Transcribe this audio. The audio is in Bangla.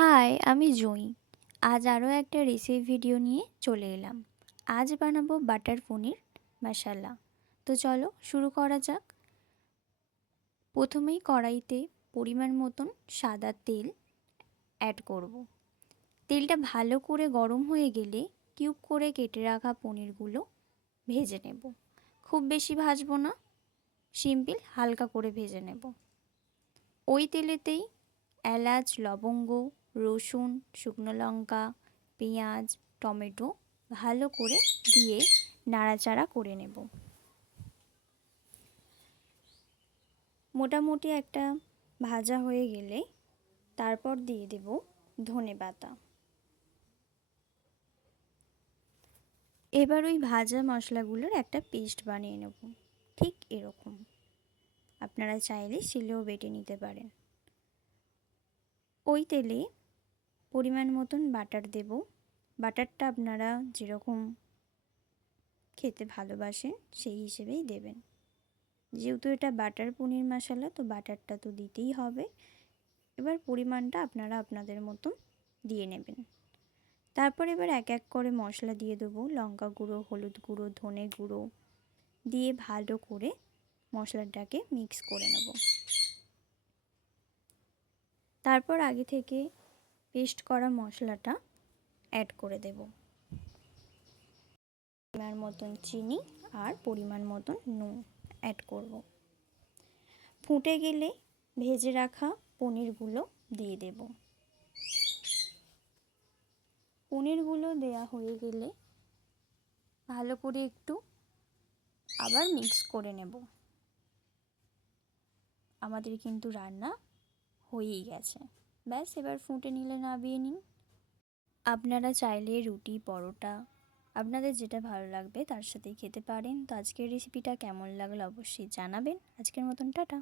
হাই, আমি জুঁই। আজ আরও একটা রেসিপি ভিডিও নিয়ে চলে এলাম। আজ বানাবো বাটার পনির মশালা। তো চলো শুরু করা যাক। প্রথমেই কড়াইতে পরিমাণ মতন সাদা তেল অ্যাড করব। তেলটা ভালো করে গরম হয়ে গেলে কিউব করে কেটে রাখা পনিরগুলো ভেজে নেব। খুব বেশি ভাজবো না, সিম্পল হালকা করে ভেজে নেব। ওই তেলেতেই এলাচ, লবঙ্গ, রসুন, শুকনো লঙ্কা, পেঁয়াজ, টমেটো ভালো করে দিয়ে নাড়াচাড়া করে নেব। মোটামুটি একটা ভাজা হয়ে গেলে তারপর দিয়ে দেব ধনেপাতা। এবার ওই ভাজা মশলাগুলোর একটা পেস্ট বানিয়ে নেব, ঠিক এরকম। আপনারা চাইলে শিলেও বেটে নিতে পারেন। ওই তেলে পরিমাণ মতন বাটার দেব। বাটারটা আপনারা যেরকম খেতে ভালোবাসেন সেই হিসেবেই দেবেন। যেহেতু এটা বাটার পনির মশলা, তো বাটারটা তো দিতেই হবে। এবার পরিমাণটা আপনারা আপনাদের মতো দিয়ে নেবেন। তারপর এবার এক এক করে মশলা দিয়ে দেবো। লঙ্কা গুঁড়ো, হলুদ গুঁড়ো, ধনে গুঁড়ো দিয়ে ভালো করে মশলাটাকে মিক্স করে নেব। তারপর আগে থেকে পেস্ট করা মশলাটা অ্যাড করে দেব। পরিমাণ মতন চিনি আর পরিমাণ মতন নুন অ্যাড করব। ফুটে গেলে ভেজে রাখা পনিরগুলো দিয়ে দেব। পনিরগুলো দেয়া হয়ে গেলে ভালো করে একটু আবার মিক্স করে নেব। আমাদের কিন্তু রান্না হয়েই গেছে। ব্যাস, এবার ফুটে নিলে নামিয়ে নিন। আপনারা চাইলে রুটি, পরোটা, আপনাদের যেটা ভালো লাগবে তার সাথেই খেতে পারেন। তো আজকের রেসিপিটা কেমন লাগলো অবশ্যই জানাবেন। আজকের মতন টাটা।